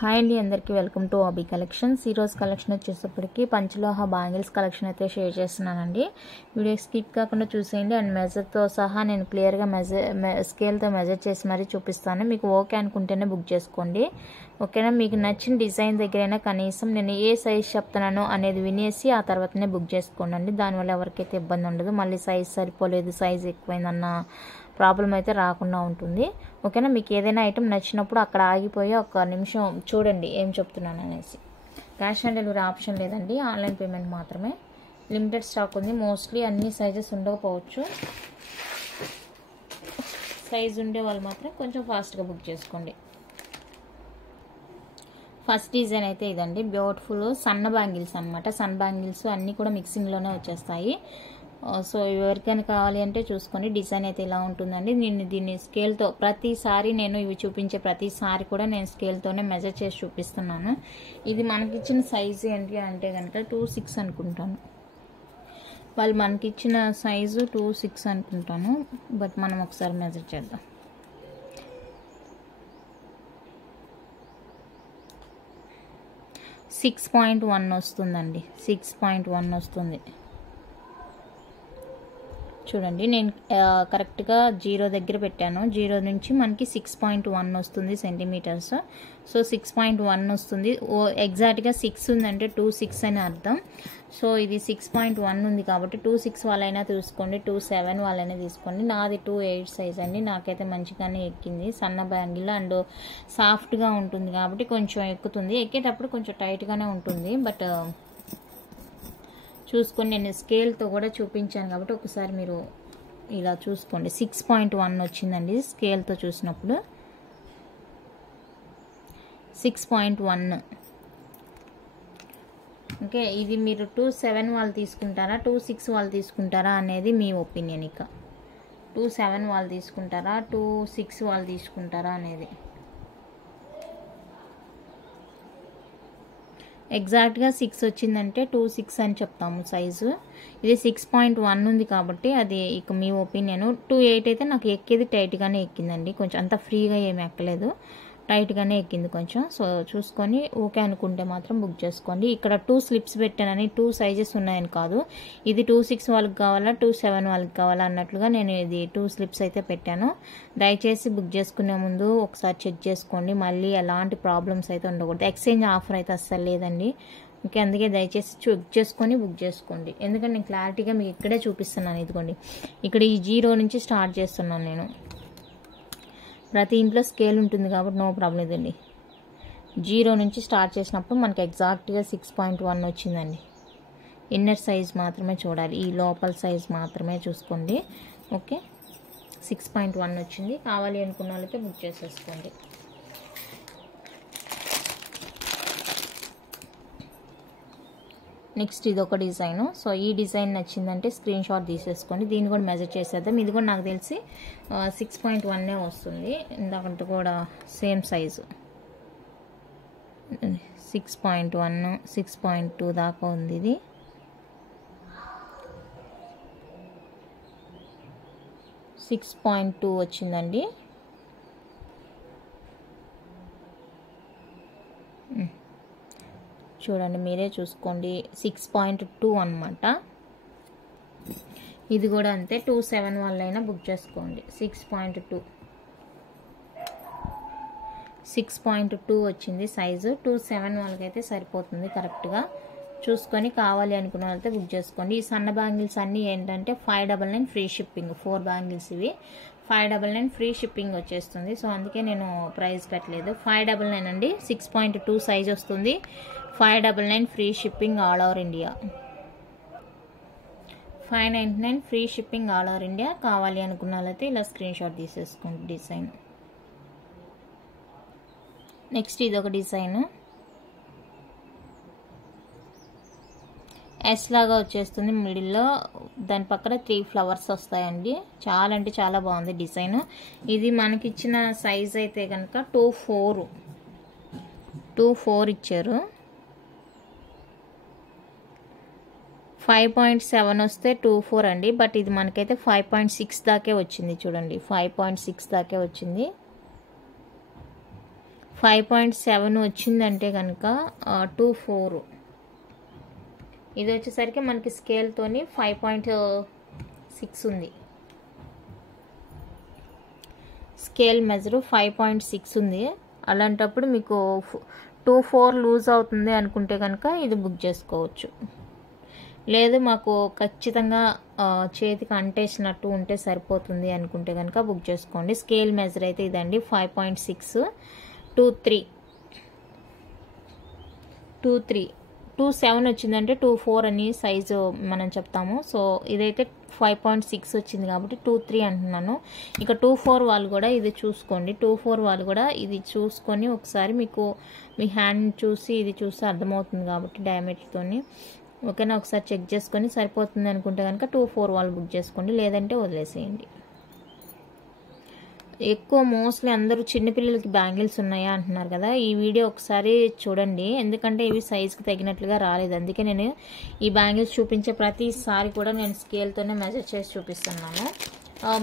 Hi అండి, అందరికీ welcome to ఆబీ collections. ఈరోజు కలెక్షన్ వచ్చేసప్పటికి పంచలోహ బ్యాంగిల్స్ కలెక్షన్ అయితే షేర్ చేస్తున్నానండి. వీడియో స్కిప్ కాకుండా చూసేయండి. అండ్ మెజర్తో సహా నేను క్లియర్గా స్కేల్తో మెజర్ చేసి మరీ చూపిస్తాను. మీకు ఓకే అనుకుంటేనే బుక్ చేసుకోండి, ఓకేనా. మీకు నచ్చిన డిజైన్ దగ్గరైనా కనీసం నేను ఏ సైజ్ చెప్తున్నానో అనేది వినేసి ఆ తర్వాతనే బుక్ చేసుకోండి. దానివల్ల ఎవరికైతే ఇబ్బంది ఉండదు. మళ్ళీ సైజ్ సరిపోలేదు, సైజ్ ఎక్కువైందన్న ప్రాబ్లం అయితే రాకుండా ఉంటుంది, ఓకేనా. మీకు ఏదైనా ఐటెం నచ్చినప్పుడు అక్కడ ఆగిపోయి ఒక నిమిషం చూడండి ఏం చెప్తున్నాను అనేసి. క్యాష్ ఆన్ డెలివరీ ఆప్షన్ లేదండి, ఆన్లైన్ పేమెంట్ మాత్రమే. లిమిటెడ్ స్టాక్ ఉంది. మోస్ట్లీ అన్ని సైజెస్ ఉండకపోవచ్చు. సైజ్ ఉండే వాళ్ళు మాత్రం కొంచెం ఫాస్ట్గా బుక్ చేసుకోండి. ఫస్ట్ డిజైన్ అయితే ఇదండి, బ్యూటిఫుల్ సన్న బ్యాంగిల్స్ అనమాట. సన్ బ్యాంగిల్స్ అన్నీ కూడా మిక్సింగ్లోనే వచ్చేస్తాయి. సో ఎవరికైనా కావాలి అంటే చూసుకోండి. డిజైన్ అయితే ఇలా ఉంటుందండి. నేను దీన్ని స్కేల్తో ప్రతిసారి నేను ఇవి చూపించే ప్రతిసారి కూడా నేను స్కేల్తోనే మెజర్ చేసి చూపిస్తున్నాను. ఇది మనకిచ్చిన సైజు ఏంటి అంటే కనుక 2.6 అనుకుంటాను. వాళ్ళు మనకిచ్చిన సైజు 2.6 అనుకుంటాను. బట్ మనం ఒకసారి మెజర్ చేద్దాం. .1 వస్తుందండి. 6.1 వస్తుంది. చూడండి, నేను కరెక్ట్గా 0 దగ్గర పెట్టాను. 0 నుంచి మనకి 6.1 వస్తుంది సెంటీమీటర్స్. సో 6.1 వస్తుంది. ఎగ్జాక్ట్గా 6 ఉందంటే 2.6 అని అర్థం. సో ఇది 6.1 ఉంది కాబట్టి 2.6 వాళ్ళైనా తీసుకోండి, 2.7 వాళ్ళైనా తీసుకోండి. నాది 2.8 సైజ్ అండి. నాకైతే మంచిగానే ఎక్కింది. సన్న బ్యాంగిల్ అండ్ సాఫ్ట్గా ఉంటుంది కాబట్టి కొంచెం ఎక్కుతుంది. ఎక్కేటప్పుడు కొంచెం టైట్గానే ఉంటుంది. బట్ చూసుకొని నేను స్కేల్తో కూడా చూపించాను కాబట్టి ఒకసారి మీరు ఇలా చూసుకోండి. 6.1 వచ్చిందండి స్కేల్తో చూసినప్పుడు. 6.1. ఓకే, ఇది మీరు 2.7 వాళ్ళు తీసుకుంటారా, 2.6 వాళ్ళు తీసుకుంటారా అనేది మీ ఒపీనియన్. ఇక 2.7 వాళ్ళు తీసుకుంటారా, 2.6 వాళ్ళు తీసుకుంటారా అనేది. ఎగ్జాక్ట్గా 6 వచ్చిందంటే 2.6 అని చెప్తాము సైజు. ఇది 6.1 ఉంది కాబట్టి అది ఇక మీ ఒపీనియన్. 2.8 అయితే నాకు ఎక్కేది టైట్గానే ఎక్కిందండి. కొంచెం అంత ఫ్రీగా ఏమి ఎక్కలేదు, టైట్గానే ఎక్కింది కొంచెం. సో చూసుకొని ఓకే అనుకుంటే మాత్రం బుక్ చేసుకోండి. ఇక్కడ 2 స్లిప్స్ పెట్టానని 2 సైజెస్ ఉన్నాయని కాదు. ఇది 2.6 వాళ్ళకి కావాలా, 2.7 వాళ్ళకి కావాలా అన్నట్లుగా నేను ఇది 2 స్లిప్స్ అయితే పెట్టాను. దయచేసి బుక్ చేసుకునే ముందు ఒకసారి చెక్ చేసుకోండి. మళ్ళీ ఎలాంటి ప్రాబ్లమ్స్ అయితే ఉండకూడదు. ఎక్స్చేంజ్ ఆఫర్ అయితే అస్సలు లేదండి, ఓకే. అందుకే దయచేసి చెక్ చేసుకొని బుక్ చేసుకోండి. ఎందుకంటే నేను క్లారిటీగా మీకు ఇక్కడే చూపిస్తున్నాను. ఇదిగోండి, ఇక్కడ ఈ 0 నుంచి స్టార్ట్ చేస్తున్నాను నేను. ప్రతి ఇంట్లో స్కేల్ ఉంటుంది కాబట్టి నో ప్రాబ్లం. ఇదండి 0 నుంచి స్టార్ట్ చేసినప్పుడు మనకి ఎగ్జాక్ట్గా 6.1 వచ్చిందండి. ఇన్నర్ సైజ్ మాత్రమే చూడాలి, ఈ లోపల సైజ్ మాత్రమే చూసుకోండి, ఓకే. 6.1 వచ్చింది. కావాలి అనుకున్న వాళ్ళైతే బుక్ చేసేసుకోండి. నెక్స్ట్ ఇది ఒక డిజైను. సో ఈ డిజైన్ నచ్చిందంటే స్క్రీన్ షాట్ తీసేసుకోండి. దీన్ని కూడా మెజర్ చేసేద్దాం. ఇది కూడా నాకు తెలిసి 6.1 వస్తుంది. ఇందాకంటే కూడా సేమ్ సైజు 6.1, 6.2 దాకా ఉంది. ఇది 6.2 వచ్చిందండి. చూడండి, మీరే చూసుకోండి. 6.2 అనమాట. ఇది కూడా అంతే. 2.7 వాళ్ళైనా బుక్ చేసుకోండి. 6.2 వచ్చింది సైజు. 2.7 వాళ్ళకైతే సరిపోతుంది కరెక్ట్గా. చూసుకొని కావాలి అనుకున్న వాళ్ళైతే బుక్ చేసుకోండి. ఈ సన్న బ్యాంగిల్స్ అన్నీ ఏంటంటే 599 ఫ్రీ షిప్పింగ్. 4 బ్యాంగిల్స్ ఇవి 599 ఫ్రీ షిప్పింగ్ వచ్చేస్తుంది. సో అందుకే నేను ప్రైస్ పెట్టలేదు. 599 అండి. 6.2 సైజ్ వస్తుంది. 599 free shipping all over India. 599 free shipping all over India. కావాలి అనుకున్న వాళ్ళైతే ఇలా స్క్రీన్ షాట్ తీసేసుకోండి డిజైన్. నెక్స్ట్ ఇది ఒక డిజైన్ ఎస్ లాగా వచ్చేస్తుంది. మిడిల్లో దాని పక్కన 3 ఫ్లవర్స్ వస్తాయండి. చాలా అంటే చాలా బాగుంది డిజైన్. ఇది మనకిచ్చిన సైజ్ అయితే కనుక 2.4 ఇచ్చారు. 5.7 వస్తే 2.4 అండి. బట్ ఇది మనకైతే 5.6 దాకే వచ్చింది. చూడండి, 5.6 దాకే వచ్చింది. 5.7 వచ్చిందంటే కనుక 2.4. ఇది వచ్చేసరికి మనకి స్కేల్తోని 5.6 ఉంది. స్కేల్ మెజరు 5.6 ఉంది. అలాంటప్పుడు మీకు 2.4 లూజ్ అవుతుంది అనుకుంటే కనుక ఇది బుక్ చేసుకోవచ్చు. లేదు మాకు ఖచ్చితంగా చేతికి అంటేసినట్టు ఉంటే సరిపోతుంది అనుకుంటే కనుక బుక్ చేసుకోండి. స్కేల్ మెజర్ అయితే ఇదండి 5.6. 2.7 వచ్చిందంటే 2.4 అని సైజు మనం చెప్తాము. సో ఇదైతే 5.6 వచ్చింది కాబట్టి 2.3 అంటున్నాను. ఇక 2.4 వాళ్ళు కూడా ఇది చూసుకోండి. 2.4 వాళ్ళు కూడా ఇది చూసుకొని ఒకసారి మీకు మీ హ్యాండ్ చూసి ఇది చూసి అర్థమవుతుంది కాబట్టి డయామీటర్తోని ఓకేనా. ఒకసారి చెక్ చేసుకొని సరిపోతుంది అనుకుంటే కనుక 2.4 వాళ్ళు బుక్ చేసుకోండి, లేదంటే వదిలేసేయండి. ఎక్కువ మోస్ట్లీ అందరూ చిన్నపిల్లలకి బ్యాంగిల్స్ ఉన్నాయా అంటున్నారు కదా. ఈ వీడియో ఒకసారి చూడండి, ఎందుకంటే ఇవి సైజుకి తగినట్లుగా రాలేదు. అందుకే నేను ఈ బ్యాంగిల్స్ చూపించే ప్రతిసారి కూడా నేను స్కేల్తోనే మెజర్ చేసి చూపిస్తున్నాను.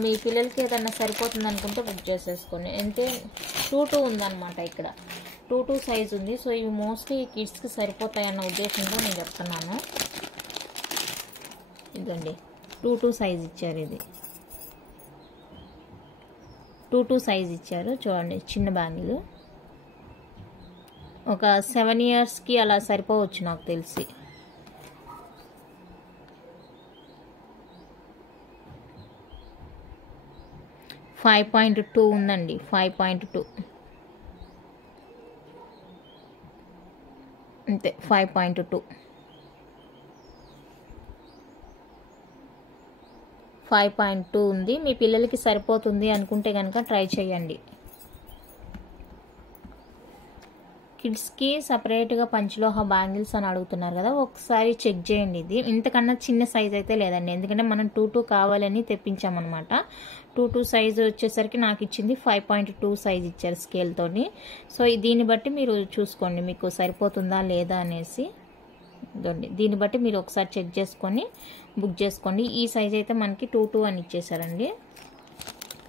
మీ పిల్లలకి ఏదన్నా సరిపోతుంది అనుకుంటే బుక్ చేసేసుకోండి. అంటే 2.2 ఉందన్నమాట, ఇక్కడ 2.2 సైజ్ ఉంది. సో ఇవి మోస్ట్లీ కిడ్స్కి సరిపోతాయన్న ఉద్దేశంతో నేను చెప్తున్నాను. ఇదండి 2.2 సైజ్ ఇచ్చారు. ఇది 2.2 సైజ్ ఇచ్చారు. చూడండి చిన్న బ్యాంగిల్, ఒక 7 ఇయర్స్కి అలా సరిపోవచ్చు నాకు తెలిసి. $5.2 ఉందండి. 5.2 అంతే. 5.2 5.2 ఉంది. మీ పిల్లలకి సరిపోతుంది అనుకుంటే కనుక ట్రై చేయండి. కిడ్స్కి సపరేట్గా పంచలోహ బ్యాంగిల్స్ అని అడుగుతున్నారు కదా, ఒకసారి చెక్ చేయండి. ఇది ఇంతకన్నా చిన్న సైజ్ అయితే లేదండి, ఎందుకంటే మనం 2.2 కావాలని తెప్పించామన్నమాట. 2.2 సైజ్ వచ్చేసరికి నాకు ఇచ్చింది 5.2 సైజ్ ఇచ్చారు స్కేల్తోని. సో దీన్ని బట్టి మీరు చూసుకోండి మీకు సరిపోతుందా లేదా అనేసి. దీన్ని బట్టి మీరు ఒకసారి చెక్ చేసుకొని బుక్ చేసుకోండి. ఈ సైజ్ అయితే మనకి 2.2 అని ఇచ్చేసారండి.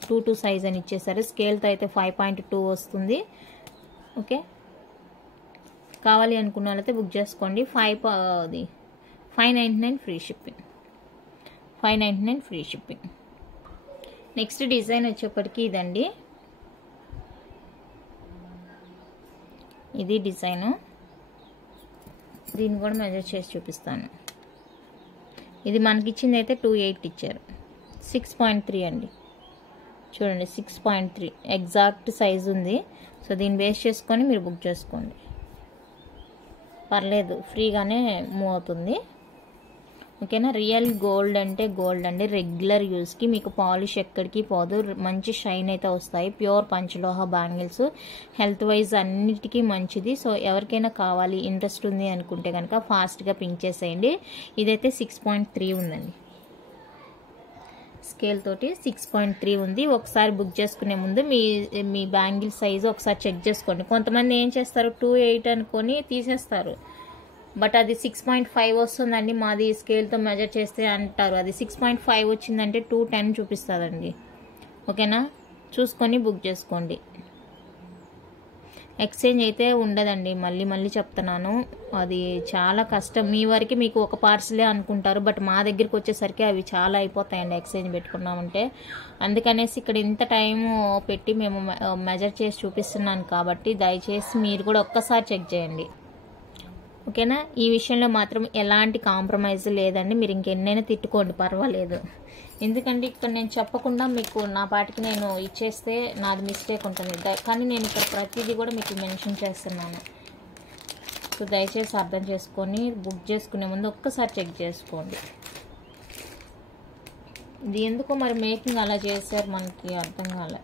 2.2 సైజ్ అని ఇచ్చేసారు. స్కేల్తో అయితే 5.2 వస్తుంది. ఓకే, కావాలి అనుకున్న వాళ్ళైతే బుక్ చేసుకోండి. 599 free shipping. 599 free shipping. Next design వచ్చేప్పటికి ఇదండి. ఇది డిజైను. దీన్ని కూడా మెజర్ చేసి చూపిస్తాను. ఇది మనకి ఇచ్చింది అయితే 2.8 ఇచ్చారు. 6.3 అండి. చూడండి 6.3 ఎగ్జాక్ట్ సైజ్ ఉంది. సో దీన్ని బేస్ చేసుకొని మీరు బుక్ చేసుకోండి, పర్లేదు, ఫ్రీగానే మూవ్ అవుతుంది. ఓకేనా. రియల్ గోల్డ్ అంటే గోల్డ్ అండి. రెగ్యులర్ యూస్కి మీకు పాలిష్ ఎక్కడికి పోదు, మంచి షైన్ అయితే వస్తాయి. ప్యూర్ పంచలోహ బ్యాంగిల్స్, హెల్త్ వైజ్ అన్నిటికీ మంచిది. సో ఎవరికైనా కావాలి, ఇంట్రెస్ట్ ఉంది అనుకుంటే కనుక ఫాస్ట్గా పింక్ చేసేయండి. ఇదైతే 6.3 ఉందండి. స్కేల్ తోటి 6.3 ఉంది. ఒకసారి బుక్ చేసుకునే ముందు మీ బ్యాంగిల్ సైజు ఒకసారి చెక్ చేసుకోండి. కొంతమంది ఏం చేస్తారు, 2.8 అనుకొని తీసేస్తారు, బట్ అది 6.5 వస్తుందండి మాది స్కేల్తో మెజర్ చేస్తే అంటారు. అది 6.5 వచ్చిందంటే 2.10 చూపిస్తుందండి. ఓకేనా, చూసుకొని బుక్ చేసుకోండి. ఎక్స్చేంజ్ అయితే ఉండదండి, మళ్ళీ చెప్తున్నాను. అది చాలా కష్టం. మీ వరకు మీకు ఒక పార్సలే అనుకుంటారు, బట్ మా దగ్గరికి వచ్చేసరికి అవి చాలా అయిపోతాయండి ఎక్స్చేంజ్ పెట్టుకున్నామంటే. అందుకనేసి ఇక్కడ ఇంత టైం పెట్టి మేము మెజర్ చేసి చూపిస్తున్నాను కాబట్టి దయచేసి మీరు కూడా ఒక్కసారి చెక్ చేయండి. ఓకేనా. ఈ విషయంలో మాత్రం ఎలాంటి కాంప్రమైజ్ లేదండి. మీరు ఇంకెన్నైనా తిట్టుకోండి, పర్వాలేదు. ఎందుకంటే ఇక్కడ నేను చెప్పకుండా మీకు నా పాటికి నేను ఇచ్చేస్తే నాది మిస్టేక్ ఉంటుంది. కానీ నేను ఇక్కడ ప్రతిదీ కూడా మీకు మెన్షన్ చేస్తున్నాను. సో దయచేసి అర్థం చేసుకొని బుక్ చేసుకునే ముందు ఒక్కసారి చెక్ చేసుకోండి. ఇది ఎందుకో మరి మేకింగ్ అలా చేశారు మనకి అర్థం కాలే.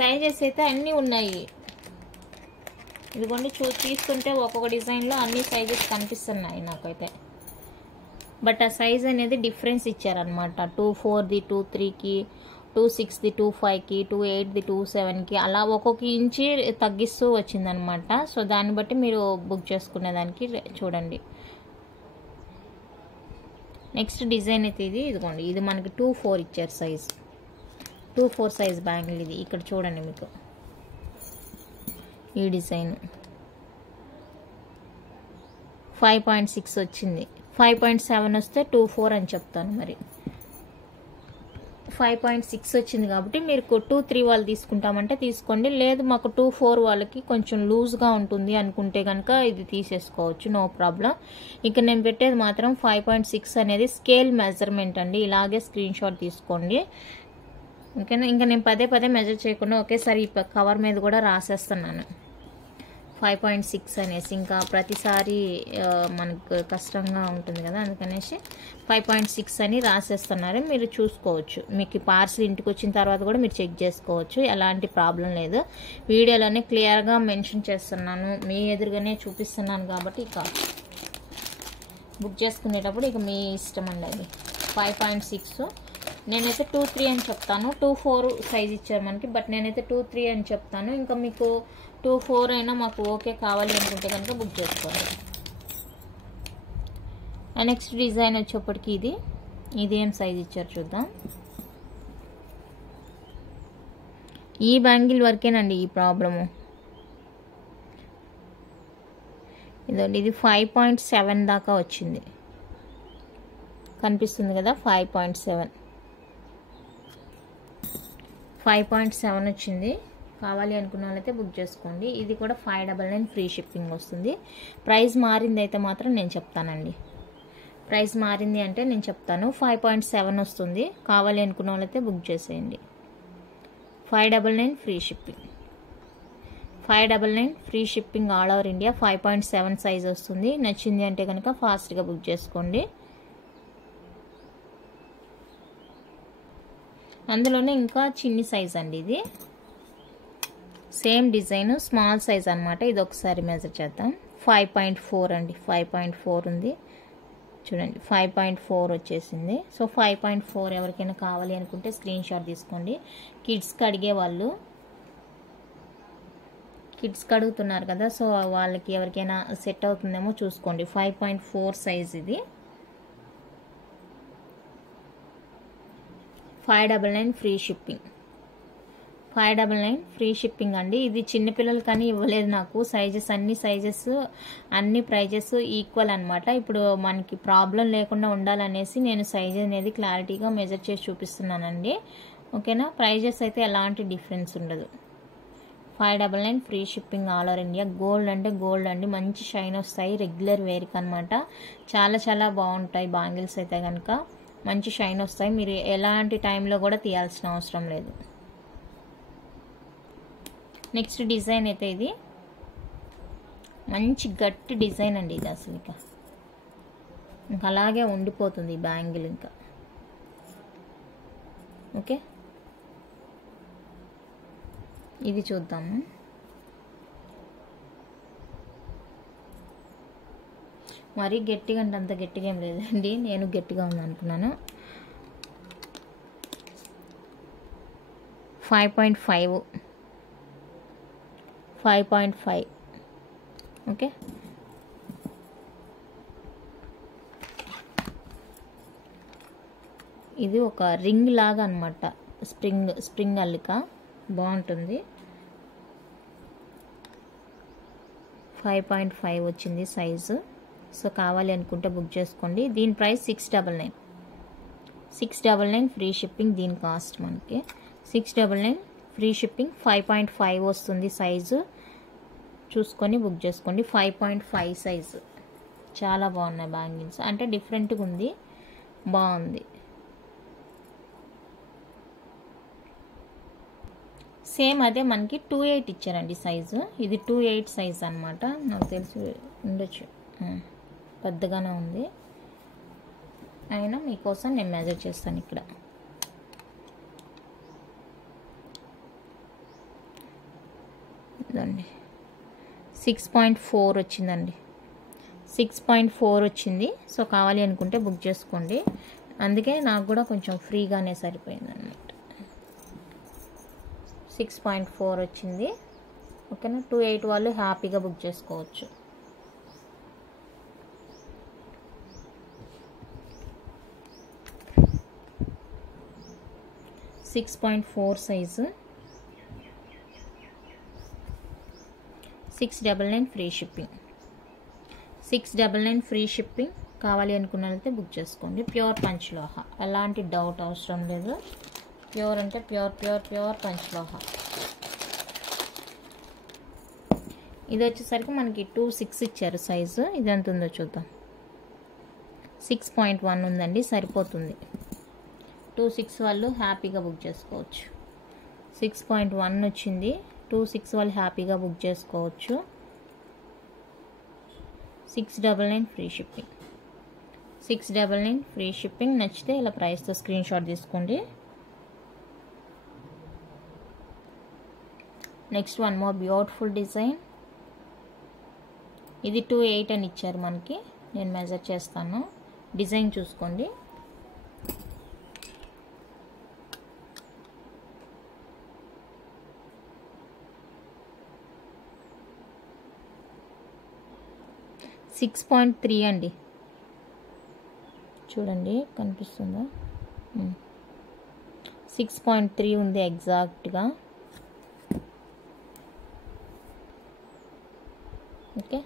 సైజెస్ అయితే అన్నీ ఉన్నాయి. ఇదిగోండి తీసుకుంటే ఒక్కొక్క డిజైన్లో అన్ని సైజెస్ కనిపిస్తున్నాయి నాకైతే. బట్ ఆ సైజ్ అనేది డిఫరెన్స్ ఇచ్చారనమాట. 2.4ది 2.3కి, 2.6ది 2.5కి, 2.8ది 2.7కి అలా ఒక్కొక్క ఇంచి తగ్గిస్తూ వచ్చిందనమాట. సో దాన్ని బట్టి మీరు బుక్ చేసుకునేదానికి చూడండి. నెక్స్ట్ డిజైన్ అయితే ఇదిగోండి, ఇది మనకి 2.4 ఇచ్చారు సైజ్. 2/4 సైజ్ బ్యాంగిల్ ఇది. ఇక్కడ చూడండి మీకు ఈ డిజైన్ 5.6 వచ్చింది. 5.7 వస్తే 2/4 అని చెప్తాను. మరి 5.6 వచ్చింది కాబట్టి మీరు 2-3 వాళ్ళు తీసుకుంటామంటే తీసుకోండి. లేదు మాకు 2-4 వాళ్ళకి కొంచెం లూజ్గా ఉంటుంది అనుకుంటే కనుక ఇది తీసేసుకోవచ్చు, నో ప్రాబ్లం. ఇక నేను పెట్టేది మాత్రం 5.6 అనేది స్కేల్ మెజర్మెంట్ అండి. ఇలాగే స్క్రీన్ షాట్ తీసుకోండి, ఓకేనా. ఇంకా నేను పదే పదే మెజర్ చేయకుండా ఒకేసారి ఈ కవర్ మీద కూడా రాసేస్తున్నాను 5.6 అనేసి. ఇంకా ప్రతిసారి మనకు కష్టంగా ఉంటుంది కదా, అందుకనేసి 5.6 అని రాసేస్తున్నారు. మీరు చూసుకోవచ్చు, మీకు పార్సిల్ ఇంటికి వచ్చిన తర్వాత కూడా మీరు చెక్ చేసుకోవచ్చు, ఎలాంటి ప్రాబ్లం లేదు. వీడియోలోనే క్లియర్గా మెన్షన్ చేస్తున్నాను, మీ ఎదురుగానే చూపిస్తున్నాను కాబట్టి ఇక బుక్ చేసుకునేటప్పుడు ఇక మీ ఇష్టం అండి. అది 5.6 నేనైతే 2-3 అని చెప్తాను. 2-4 సైజ్ ఇచ్చారు మనకి, బట్ నేనైతే 2-3 అని చెప్తాను. ఇంకా మీకు 2-4 అయినా మాకు ఓకే కావాలి అనుకుంటే కనుక బుక్ చేసుకోండి. నెక్స్ట్ డిజైన్ వచ్చేప్పటికి ఇది ఏం సైజ్ ఇచ్చారు చూద్దాం. ఈ బ్యాంగిల్ వరకేనండి ఈ ప్రాబ్లము. ఇదండి, ఇది 5.7 దాకా వచ్చింది, కనిపిస్తుంది కదా. 5.7 వచ్చింది. కావాలి అనుకున్న వాళ్ళైతే బుక్ చేసుకోండి. ఇది కూడా 599 ఫ్రీ షిప్పింగ్ వస్తుంది. ప్రైస్ మారింది అయితే మాత్రం నేను చెప్తానండి. ప్రైస్ మారింది అంటే నేను చెప్తాను. 5.7 వస్తుంది. కావాలి అనుకున్న వాళ్ళైతే బుక్ చేసేయండి. 599 free shipping. 599 free shipping all over India. 5.7 size వస్తుంది. నచ్చింది అంటే కనుక ఫాస్ట్గా బుక్ చేసుకోండి. అందులోనే ఇంకా చిన్ని సైజ్ అండి, ఇది సేమ్ డిజైన్ స్మాల్ సైజ్ అనమాట. ఇది ఒకసారి మెజర్ చేద్దాం. 5.4 అండి, 5.4 ఉంది చూడండి. 5.4 వచ్చేసింది. సో 5.4 ఎవరికైనా కావాలి అనుకుంటే స్క్రీన్ షాట్ తీసుకోండి. కిడ్స్కి అడిగే వాళ్ళు, కిడ్స్కి అడుగుతున్నారు కదా, సో వాళ్ళకి ఎవరికైనా సెట్ అవుతుందేమో చూసుకోండి. 5.4 సైజ్ ఇది. 599 ఫ్రీ షిప్పింగ్. 599 ఫ్రీ షిప్పింగ్ అండి. ఇది చిన్నపిల్లలు కానీ ఇవ్వలేదు నాకు. సైజెస్ అన్ని ప్రైజెస్ ఈక్వల్ అనమాట. ఇప్పుడు మనకి ప్రాబ్లం లేకుండా ఉండాలనేసి నేను సైజ్ అనేది క్లారిటీగా మెజర్ చేసి చూపిస్తున్నానండి, ఓకేనా. ప్రైజెస్ అయితే ఎలాంటి డిఫరెన్స్ ఉండదు. 599 free shipping all over India. Gold అంటే గోల్డ్ అండి, మంచి షైన్ వస్తాయి. రెగ్యులర్ వేర్కి అనమాట. చాలా చాలా బాగుంటాయి బ్యాంగిల్స్ అయితే కనుక, మంచి షైన్ వస్తాయి. మీరు ఎలాంటి టైంలో కూడా తీయాల్సిన అవసరం లేదు. నెక్స్ట్ డిజైన్ అయితే ఇది మంచి గట్టి డిజైన్ అండి. ఇది అసలు ఇంకా అలాగే ఉండిపోతుంది ఈ బ్యాంగిల్ ఇంకా, ఓకే. ఇది చూద్దాము. మరీ గట్టిగా అంటే అంత గట్టిగా ఏం లేదండి, నేను గట్టిగా ఉంది అనుకున్నాను. 5.5 ఓకే. ఇది ఒక రింగ్ లాగా అనమాట, స్ప్రింగ్ అల్లిక బాగుంటుంది. 5.5 వచ్చింది సైజు. సో కావాలి అనుకుంటే బుక్ చేసుకోండి. దీని ప్రైస్ 699 ఫ్రీ షిప్పింగ్. దీని కాస్ట్ మనకి 699 ఫ్రీ షిప్పింగ్. 5.5 వస్తుంది సైజు, చూసుకొని బుక్ చేసుకోండి. 5.5 సైజు. చాలా బాగున్నాయి బ్యాంగిల్స్, అంటే డిఫరెంట్గా ఉంది, బాగుంది. సేమ్ అదే మనకి 2.8 ఇచ్చారండి సైజు. ఇది 2.8 సైజ్ అనమాట. నాకు తెలిసి ఉండొచ్చు, పెద్దగానే ఉంది. అయినా మీకోసం నేను మెజర్ చేస్తాను ఇక్కడ. ఇదండి 6.4 వచ్చిందండి. 6.4 వచ్చింది. సో కావాలి అనుకుంటే బుక్ చేసుకోండి. అందుకే నాకు కూడా కొంచెం ఫ్రీగానే సరిపోయింది అనమాట. 6.4 వచ్చింది, ఓకేనా. 2.8 వాళ్ళు హ్యాపీగా బుక్ చేసుకోవచ్చు. 6.4 size, 699 free shipping. 699 free shipping. కావాలి అనుకున్నట్లయితే బుక్ చేసుకోండి. ప్యూర్ పంచలోహ, ఎలాంటి డౌట్ అవసరం లేదు. ప్యూర్ అంటే ప్యూర్ పంచలోహ. ఇది వచ్చేసరికి మనకి 2.6 ఇచ్చారు సైజు. ఇది ఎంత ఉందో చూద్దాం. 6.1 ఉందండి, సరిపోతుంది. 2.6 వాళ్ళు హ్యాపీగా బుక్ చేసుకోవచ్చు. 6.1 వచ్చింది, 2.6 వాళ్ళు హ్యాపీగా బుక్ చేసుకోవచ్చు. 699 ఫ్రీ షిప్పింగ్. 699 free shipping. నచ్చితే ఇలా ప్రైస్తో స్క్రీన్ షాట్ తీసుకోండి. Next one more beautiful design. ఇది 2.8 అని ఇచ్చారు మనకి. నేను మెజర్ చేస్తాను, డిజైన్ చూసుకోండి. సిక్స్ 6.3 అండి, చూడండి కనిపిస్తుందా? 6.3 ఉంది ఎగ్జాక్ట్గా. ఓకే,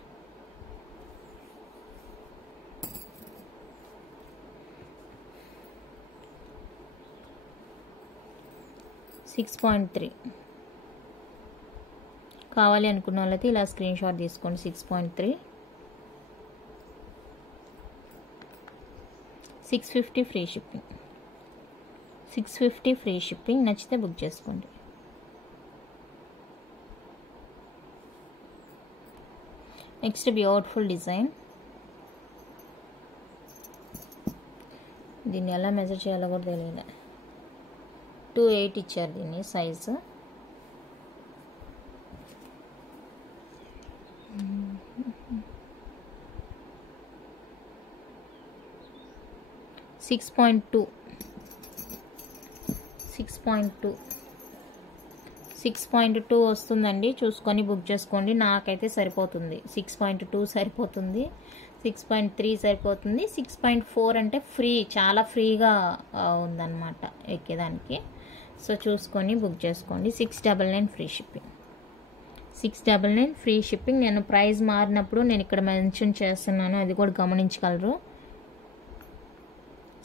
సిక్స్ 6.3 కావాలి అనుకున్న వాళ్ళైతే ఇలా స్క్రీన్ షాట్ తీసుకోండి. 6.3. 650 ఫ్రీ షిప్పింగ్. 650 free shipping. నచ్చితే బుక్ చేసుకోండి. Next beautiful design. దీన్ని ఎలా మెజర్ చేయాలో కూడా తెలియదు. 2.8 ఇచ్చారు దీన్ని సైజు. సిక్స్ పాయింట్ టూ వస్తుందండి, చూసుకొని బుక్ చేసుకోండి. నాకైతే సరిపోతుంది. 6.2 సరిపోతుంది, 6.3 సరిపోతుంది. 6.4 అంటే ఫ్రీ, చాలా ఫ్రీగా ఉందన్నమాట ఎక్కేదానికి. సో చూసుకొని బుక్ చేసుకోండి. 699 ఫ్రీ షిప్పింగ్. 699 free shipping. నేను ప్రైస్ మారినప్పుడు నేను ఇక్కడ మెన్షన్ చేస్తున్నాను, అది కూడా గమనించగలరు.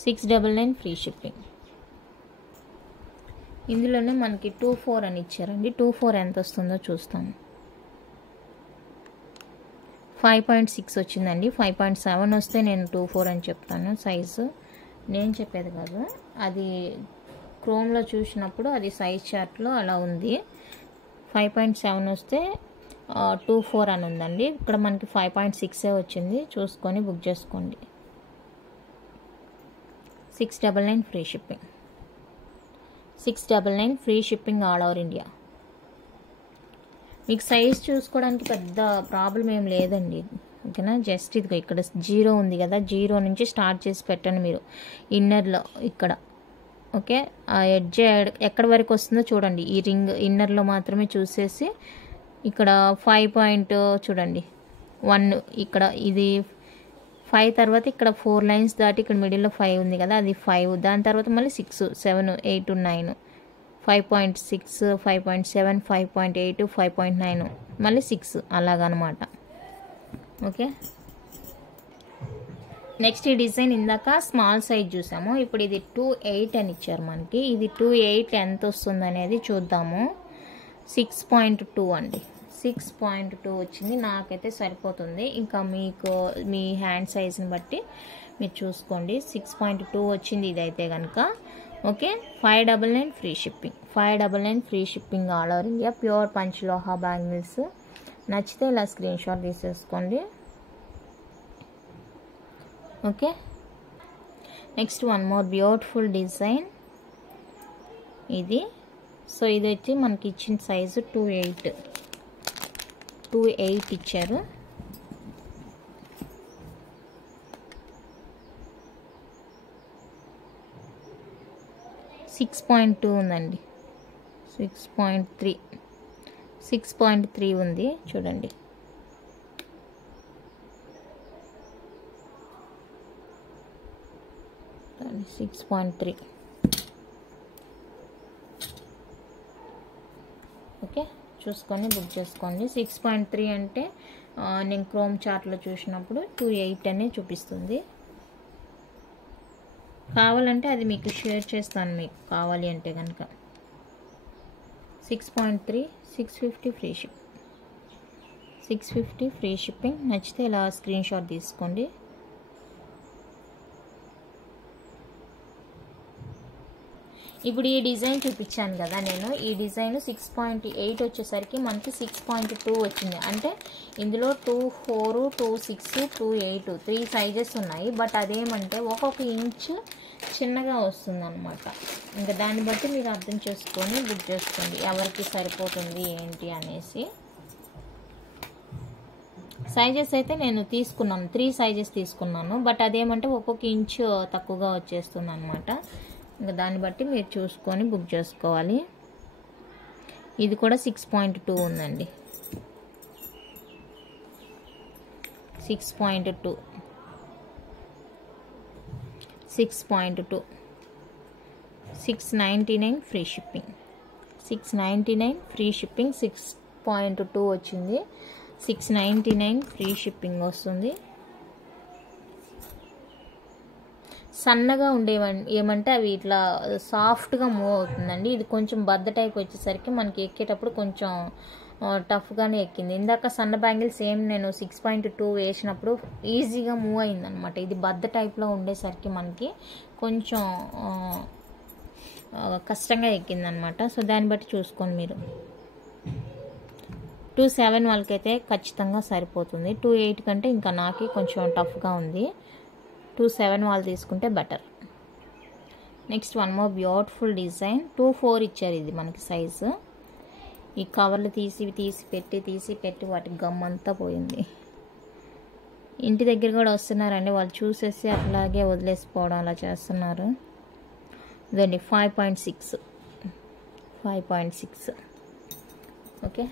699 ఫ్రీ షిప్పింగ్. ఇందులోనే మనకి 24 అని ఇచ్చారండి. 24 ఎంత వస్తుందో చూస్తాము. 5.6 వచ్చిందండి. 5.7 వస్తే నేను 24 అని చెప్తాను సైజు. నేను చెప్పేది కాదు, అది క్రోమ్లో చూసినప్పుడు అది సైజ్ చార్ట్లో అలా ఉంది. 5.7 వస్తే 24 అని ఉందండి. ఇక్కడ మనకి 5.6 వచ్చింది. చూసుకొని బుక్ చేసుకోండి. 699 free shipping. 699 free shipping all over India. మీకు సైజ్ చూసుకోవడానికి పెద్ద ప్రాబ్లం ఏం లేదండి, ఓకేనా. జస్ట్ ఇదిగో ఇక్కడ 0 ఉంది కదా, 0 నుంచి స్టార్ట్ చేసి పెట్టండి మీరు ఇన్నర్లో ఇక్కడ. ఓకే, ఆ ఎడ్జ్ ఎక్కడి వరకు వస్తుందో చూడండి. ఈ రింగ్ ఇన్నర్లో మాత్రమే చూసేసి ఇక్కడ 5 చూడండి 1 ఇక్కడ ఇది 5 తర్వాత ఇక్కడ 4 లైన్స్ దాటి ఇక్కడ మిడిల్లో 5 ఉంది కదా, అది 5. దాని తర్వాత మళ్ళీ 6, 7, 8, 9, 5.6, 5.7, 5.8, 5.9, మళ్ళీ 6 అలాగనమాట. ఓకే, నెక్స్ట్ ఈ డిజైన్ ఇందాక స్మాల్ సైజ్ చూసాము, ఇప్పుడు ఇది 2.8 అని ఇచ్చారు మనకి. ఇది 2.8 ఎంత వస్తుంది అనేది చూద్దాము. 6.2 అండి, 6.2 వచ్చింది. నాకైతే సరిపోతుంది. ఇంకా మీకు మీ హ్యాండ్ సైజ్ని బట్టి మీరు చూసుకోండి. 6.2 వచ్చింది ఇదైతే కనుక. Okay, 599 free shipping. 599 free shipping all over India. Pure పంచలోహ బ్యాంగిల్స్. నచ్చితే ఇలా స్క్రీన్ షాట్ తీసేసుకోండి. Okay, next one more beautiful design ఇది. సో ఇది వచ్చి మనకి ఇచ్చిన సైజు 2.8 ఇచ్చారు. సిక్స్ 6.2 ఉందండి. 6.3 ఉంది చూడండి. ఓకే, చూసుకొని బుక్ చేసుకోండి. 6.3 అంటే నేను క్రోమ్ చార్ట్లో చూసినప్పుడు 2.8 అనే చూపిస్తుంది. కావాలంటే అది మీకు షేర్ చేస్తాను, మీకు కావాలి అంటే కనుక. 6.3 650 ఫ్రీ షిప్, 650 ఫ్రీ షిప్పింగ్. నచ్చితే ఇలా స్క్రీన్ షాట్ తీసుకోండి. ఇప్పుడు ఈ డిజైన్ చూపించాను కదా నేను, ఈ డిజైన్ 6.8 వచ్చేసరికి మనకి 6.2 వచ్చింది. అంటే ఇందులో 2.4, 2.6, 2.8 3 సైజెస్ ఉన్నాయి. బట్ అదేమంటే ఒక్కొక్క ఇంచ్ చిన్నగా వస్తుంది అనమాట. ఇంకా దాన్ని బట్టి మీరు అర్థం చేసుకొని బుక్ చేసుకోండి ఎవరికి సరిపోతుంది ఏంటి అనేసి. సైజెస్ అయితే నేను తీసుకున్నాను, 3 సైజెస్ తీసుకున్నాను. బట్ అదేమంటే ఒక్కొక్క ఇంచ్ తక్కువగా వచ్చేస్తుంది అనమాట. ఇంకా దాన్ని బట్టి మీరు చూసుకొని బుక్ చేసుకోవాలి. ఇది కూడా 6.2 ఉందండి, 6.2 699 ఫ్రీ షిప్పింగ్, 699 ఫ్రీ షిప్పింగ్. 6.2 వచ్చింది, 699 ఫ్రీ షిప్పింగ్ వస్తుంది. సన్నగా ఉండేవండి ఏమంటే అవి ఇట్లా సాఫ్ట్గా మూవ్ అవుతుందండి. ఇది కొంచెం బద్ద టైప్ వచ్చేసరికి మనకి ఎక్కేటప్పుడు కొంచెం టఫ్గానే ఎక్కింది. ఇందాక సన్న బ్యాంగిల్ సేమ్ నేను 6.2 వేసినప్పుడు ఈజీగా మూవ్ అయిందనమాట. ఇది బద్ద టైప్లో ఉండేసరికి మనకి కొంచెం కష్టంగా ఎక్కిందనమాట. సో దాన్ని బట్టి చూసుకోండి మీరు. 2.7 వాళ్ళకైతే ఖచ్చితంగా సరిపోతుంది. 2.8 కంటే ఇంకా నాకు కొంచెం టఫ్గా ఉంది. 2.7 వాళ్ళు తీసుకుంటే better. Next one more beautiful design. 2.4 ఇచ్చారు ఇది మనకి సైజు. ఈ కవర్లు తీసి పెట్టి వాటి గమ్ అంతా పోయింది. ఇంటి దగ్గర కూడా వస్తున్నారండి వాళ్ళు, చూసేసి అట్లాగే వదిలేసిపోవడం అలా చేస్తున్నారు. ఇదండి 5.6. ఓకే,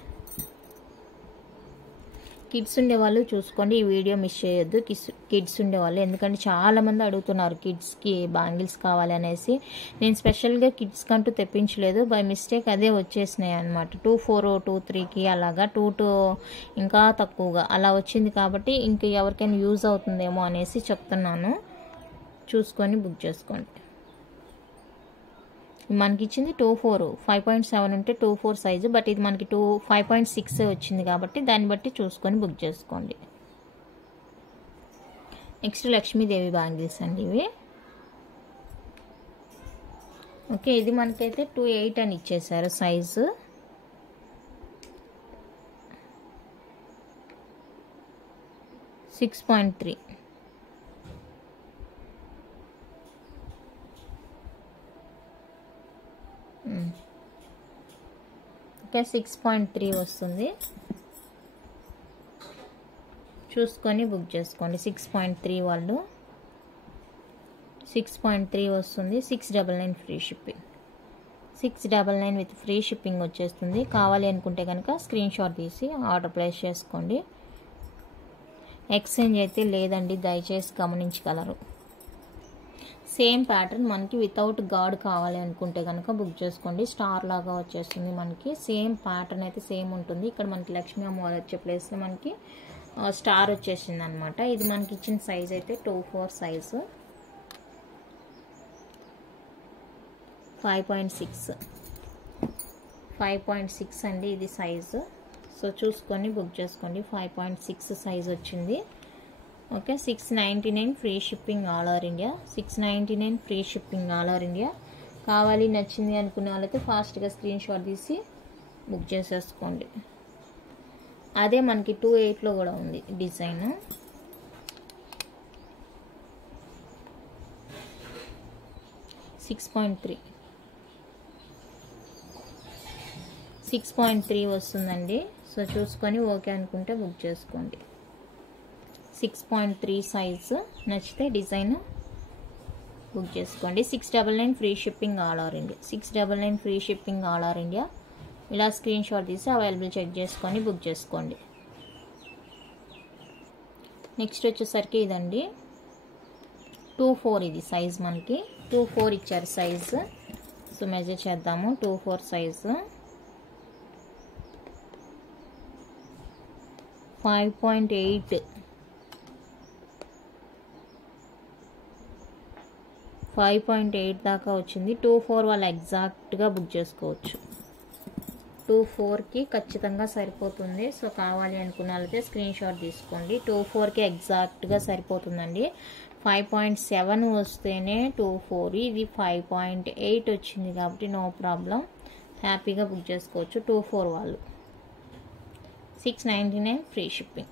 కిడ్స్ ఉండేవాళ్ళు చూసుకోండి, ఈ వీడియో మిస్ చేయొద్దు. కిడ్స్ ఉండేవాళ్ళు, ఎందుకంటే చాలామంది అడుగుతున్నారు కిడ్స్కి బ్యాంగిల్స్ కావాలి అనేసి. నేను స్పెషల్గా కిడ్స్ కంటూ తెప్పించలేదు, బై మిస్టేక్ అదే వచ్చేసినాయి అనమాట. 2.4, 2.3కి అలాగా 2 ఇంకా తక్కువగా అలా వచ్చింది. కాబట్టి ఇంక ఎవరికైనా యూజ్ అవుతుందేమో అనేసి చెప్తున్నాను, చూసుకొని బుక్ చేసుకోండి. మనకి ఇచ్చింది 2.4, 5.7 ఉంటే 2.4 సైజు. బట్ ఇది మనకి 5.6 వచ్చింది కాబట్టి దాన్ని బట్టి చూసుకొని బుక్ చేసుకోండి. నెక్స్ట్ లక్ష్మీదేవి బ్యాంగిల్స్ అండి ఇవి. ఓకే, ఇది మనకైతే 2.8 అని ఇచ్చేసారు సైజు. $6.3. ఓకే, 6.3 వస్తుంది, చూసుకొని బుక్ చేసుకోండి. 6.3 వాళ్ళు 6.3 వస్తుంది. 699 free shipping, 699 with free shipping వచ్చేస్తుంది. కావాలి అనుకుంటే కనుక స్క్రీన్ షాట్ తీసి ఆర్డర్ ప్లేస్ చేసుకోండి. ఎక్స్చేంజ్ అయితే లేదండి, దయచేసి గమనించగలరు. సేమ్ ప్యాటర్న్ మనకి వితౌట్ గాడ్ కావాలి అనుకుంటే కనుక బుక్ చేసుకోండి. స్టార్ లాగా వచ్చేస్తుంది మనకి. సేమ్ ప్యాటర్న్ అయితే సేమ్ ఉంటుంది. ఇక్కడ మనకి లక్ష్మీ అమ్మవారు వచ్చే ప్లేస్లో మనకి స్టార్ వచ్చేసింది అనమాట. ఇది మనకి ఇచ్చిన సైజ్ అయితే 2.4 సైజు, 5.6 అండి ఇది సైజు. సో చూసుకొని బుక్ చేసుకోండి. 5.6 సైజ్ వచ్చింది. Okay, 699 free shipping all over India, 699 free shipping all over India. కావాలి నచ్చింది అనుకునే వాళ్ళైతే ఫాస్ట్గా స్క్రీన్ షాట్ తీసి బుక్ చేసేసుకోండి. అదే మనకి 2.8లో కూడా ఉంది డిజైన్. సిక్స్ పాయింట్ త్రీ వస్తుందండి. సో చూసుకొని ఓకే అనుకుంటే బుక్ చేసుకోండి. 6.3 సైజు, నచ్చితే డిజైన్ బుక్ చేసుకోండి. 699 free shipping all over India, 699 free shipping all over India. ఇలా స్క్రీన్ షాట్ తీసి అవైలబుల్ చెక్ చేసుకొని బుక్ చేసుకోండి. నెక్స్ట్ వచ్చేసరికి ఇదండి 2.4 ఇది సైజ్ మనకి 2.4 ఇచ్చారు సైజు. సో మెజర్ చేద్దాము. 2.4 సైజు 5.8 దాకా వచ్చింది. 24 వాళ్ళు ఎగ్జాక్ట్గా బుక్ చేసుకోవచ్చు. 24కి ఖచ్చితంగా సరిపోతుంది. సో కావాలి అనుకున్న వాళ్ళైతే స్క్రీన్ షాట్ తీసుకోండి. 24కి ఎగ్జాక్ట్గా సరిపోతుందండి. 5.7 వస్తేనే 24, ఇది 5.8 వచ్చింది కాబట్టి నో ప్రాబ్లం, హ్యాపీగా బుక్ చేసుకోవచ్చు 24 వాళ్ళు. 699 free shipping.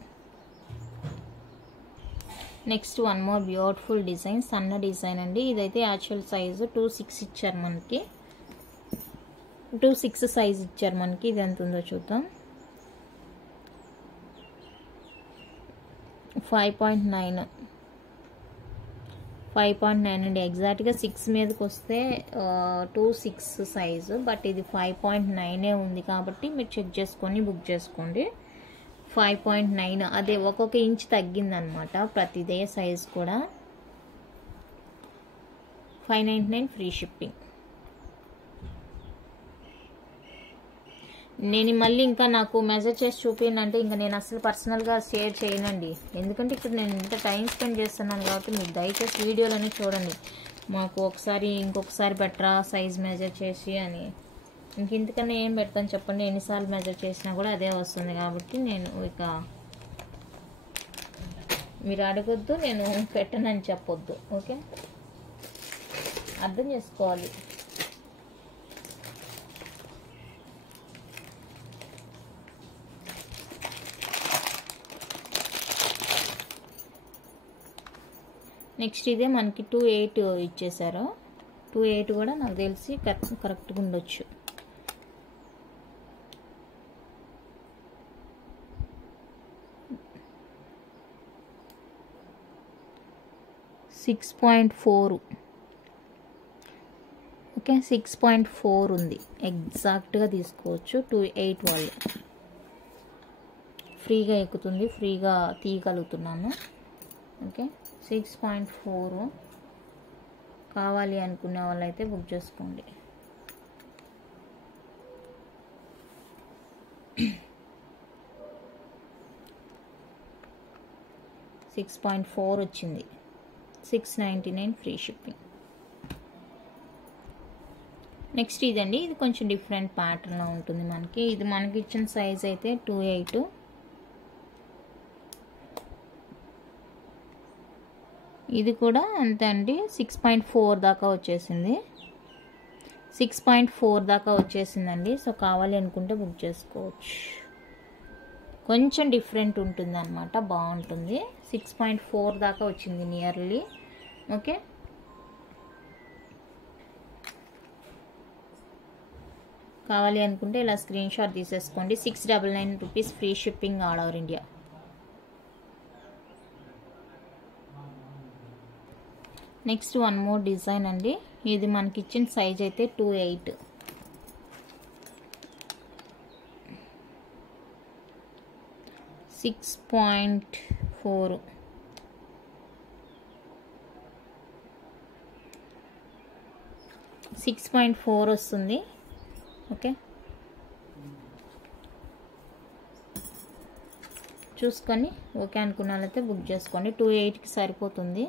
Next one more beautiful design, సన్న డిజైన్ అండి. ఇదైతే యాక్చువల్ సైజు 2.6 ఇచ్చారు మనకి. 2.6 సైజ్ ఇచ్చారు మనకి. ఇది ఎంత ఉందో చూద్దాం. 5.9 అండి. ఎగ్జాక్ట్గా 6 మీదకి వస్తే 2.6 సైజు, బట్ ఇది 5.9 ఉంది కాబట్టి మీరు చెక్ చేసుకొని బుక్ చేసుకోండి. 5.9 అదే ఒక్కొక్క ఇంచ్ తగ్గిందనమాట ప్రతిదే సైజ్ కూడా. 599 ఫ్రీ షిప్పింగ్. నేను మళ్ళీ ఇంకా నాకు మెసేజ్ చేసి చూపించంటే ఇంకా నేను అసలు పర్సనల్గా షేర్ చేయనండి. ఎందుకంటే ఇక్కడ నేను ఇంత టైం స్పెండ్ చేస్తున్నాను కాబట్టి మీరు దయచేసి వీడియోలోనే చూడండి. మాకు ఒకసారి ఇంకొకసారి బెటరా సైజ్ మెజర్ చేసి అని, ఇంతకన్నా ఏం పెడతాను చెప్పండి. ఎన్నిసార్లు మెజర్ చేసినా కూడా అదే వస్తుంది కాబట్టి నేను ఇక మీరు అడగొద్దు, నేను పెట్టనని చెప్పొద్దు. ఓకే, అర్థం చేసుకోవాలి. నెక్స్ట్ ఇదే మనకి 2.8 ఇచ్చేసారు. 2.8 కూడా నాకు తెలిసి కరెక్ట్గా ఉండొచ్చు. ఓకే 6.4 ఉంది. ఎగ్జాక్ట్గా తీసుకోవచ్చు 2.8 వాళ్ళు. ఫ్రీగా ఎక్కుతుంది, ఫ్రీగా తీయగలుగుతున్నాను. ఓకే 6.4 కావాలి అనుకునే వాళ్ళైతే బుక్ చేసుకోండి. $6.4 వచ్చింది. 699 ఫ్రీ షిప్పింగ్. నెక్స్ట్ ఇదండి, ఇది కొంచెం డిఫరెంట్ ప్యాటర్న్లో ఉంటుంది మనకి. ఇది మనకి ఇచ్చిన సైజ్ అయితే 2.8. ఇది కూడా అంతే అండి. 6.4 దాకా వచ్చేసింది. 6.4 దాకా వచ్చేసిందండి. సో కావాలి అనుకుంటే బుక్ చేసుకోవచ్చు. కొంచెం డిఫరెంట్ ఉంటుంది అనమాట, బాగుంటుంది. 6.4 దాకా వచ్చింది నియర్లీ. ఓకే, కావాలి అనుకుంటే ఇలా స్క్రీన్ షాట్ తీసేసుకోండి. 699 rupees free shipping all over India. Next one more design అండి. ఇది మనకి ఇచ్చిన సైజ్ అయితే 2.8. $6.4. $6.4 వస్తుంది. ఓకే, చూసుకొని ఓకే అనుకున్న వాళ్ళైతే బుక్ చేసుకోండి. 2.8కి సరిపోతుంది.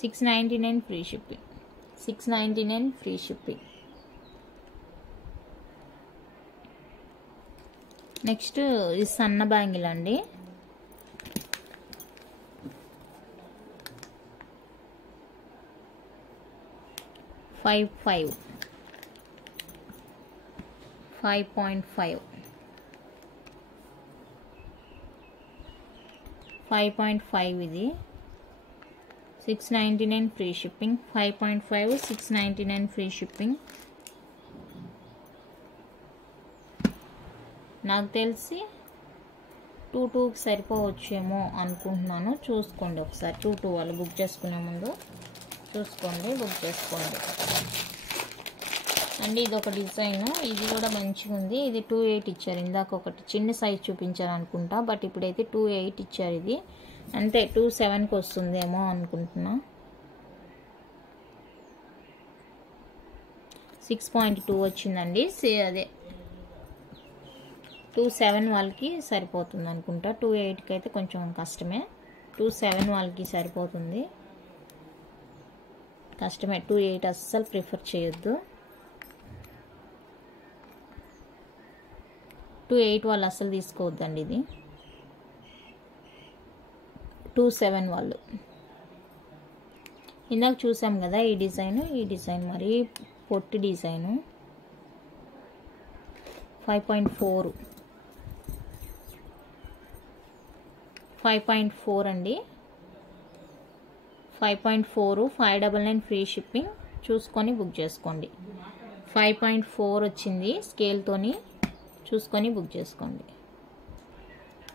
699 free shipping. 699 free shipping. Next ఇది సన్న బ్యాంగిల్ అండి. $5.5 5.5 ఇది. 699 ఫ్రీ షిప్పింగ్. 5.5 699 free shipping. నాకు తెలిసి 2.2కి సరిపోవచ్చేమో అనుకుంటున్నాను. చూసుకోండి ఒకసారి. 2.2 వాళ్ళు బుక్ చేసుకునే ముందు చూసుకోండి, బుక్ చేసుకోండి అండి. ఇది ఒక డిజైన్, ఇది కూడా మంచిగా ఉంది. ఇది 2.8 ఇచ్చారు. ఇందాక ఒకటి చిన్న సైజ్ చూపించారు అనుకుంటా, బట్ ఇప్పుడైతే 2.8 ఇచ్చారు. ఇది అంతే 2.7కి వస్తుందేమో అనుకుంటున్నా. 6.2 వచ్చిందండి. అదే 2.7 వాళ్ళకి సరిపోతుంది అనుకుంటా. 2.8కి అయితే కొంచెం కష్టమే. 2.7 వాళ్ళకి సరిపోతుంది, కష్టమే. 2.8 అస్సలు ప్రిఫర్ చేయొద్దు. 2.8 వాళ్ళు అస్సలు తీసుకోవద్దండి. ఇది 2.7 వాళ్ళు. ఇందాక చూసాం కదా ఈ డిజైన్ మరి పొట్టి డిజైను. 5.4 అండి. 5.4 599 ఫ్రీ షిప్పింగ్. చూసుకొని బుక్ చేసుకోండి. 5.4 వచ్చింది స్కేల్తోని, చూసుకొని బుక్ చేసుకోండి.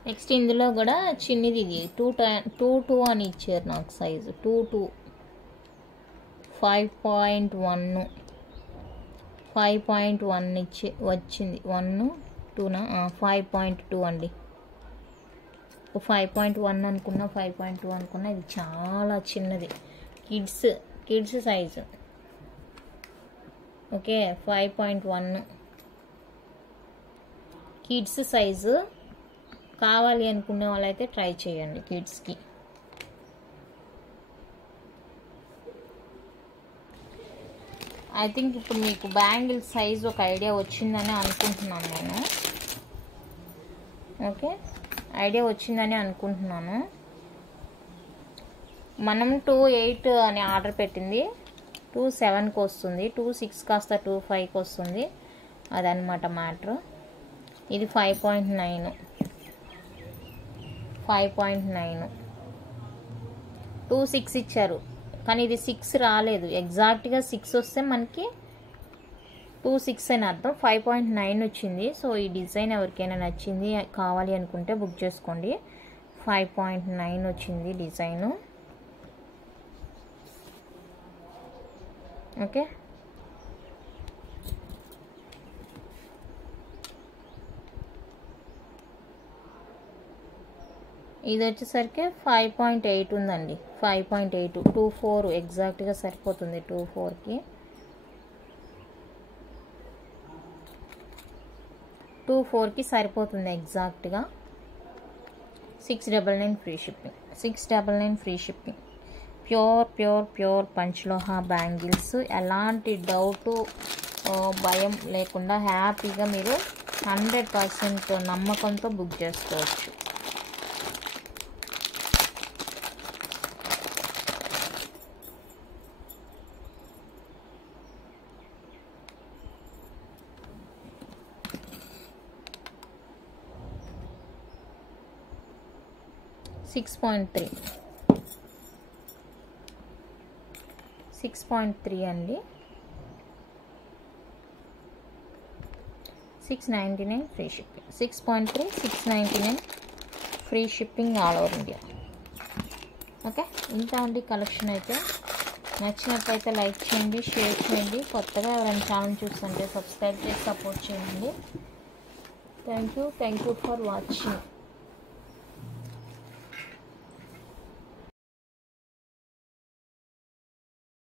నెక్స్ట్ ఇందులో కూడా చిన్నది, ఇది 2.2 అని ఇచ్చారు నాకు సైజు. 2.2 5.1 ఇచ్చి వచ్చింది. 1.2నా 5.2 అండి. 5.1 అనుకున్నా, 5.2 అనుకున్నా. ఇది చాలా చిన్నది, kids size. Okay, 5.1 kids size. కావాలి అనుకునే వాళ్ళైతే ట్రై చేయండి కిడ్స్కి. ఐ థింక్ ఇప్పుడు మీకు బ్యాంగిల్ సైజ్ ఒక ఐడియా వచ్చిందని అనుకుంటున్నాను నేను. ఓకే, ఐడియా వచ్చిందని అనుకుంటున్నాను. మనం 2.8 అని ఆర్డర్ పెట్టింది 2.7కి వస్తుంది, 2.6 కాస్త 2.5కి వస్తుంది. అదనమాట మ్యాటర్. ఇది 5.9 2.6 ఇచ్చారు, కానీ ఇది 6 రాలేదు. ఎగ్జాక్ట్గా 6 వస్తే మనకి 2.6 అని అర్థం. 5.9 వచ్చింది. సో ఈ డిజైన్ ఎవరికైనా నచ్చింది, కావాలి అనుకుంటే బుక్ చేసుకోండి. 5.9 వచ్చింది డిజైను. ఓకే, ఇది వచ్చేసరికి 5.8 ఉందండి. 5.8 2.4 ఎగ్జాక్ట్గా సరిపోతుంది. 2.4కి 2.4కి సరిపోతుంది ఎగ్జాక్ట్గా. 699 free shipping. 699 free shipping. Pure పంచలోహ బ్యాంగిల్స్. ఎలాంటి డౌటు భయం లేకుండా హ్యాపీగా మీరు 100% నమ్మకంతో బుక్ చేసుకోవచ్చు. సిక్స్ పాయింట్ త్రీ అండి. 699 free shipping. 6.3 699 free shipping all over India. Okay, ఇంత అండి కలెక్షన్. అయితే నచ్చినట్లయితే లైక్ చేయండి, షేర్ చేయండి. కొత్తగా ఎవరైనా ఛానల్ చూస్తుంటే సబ్స్క్రైబ్ చేసి సపోర్ట్ చేయండి. Thank you for watching.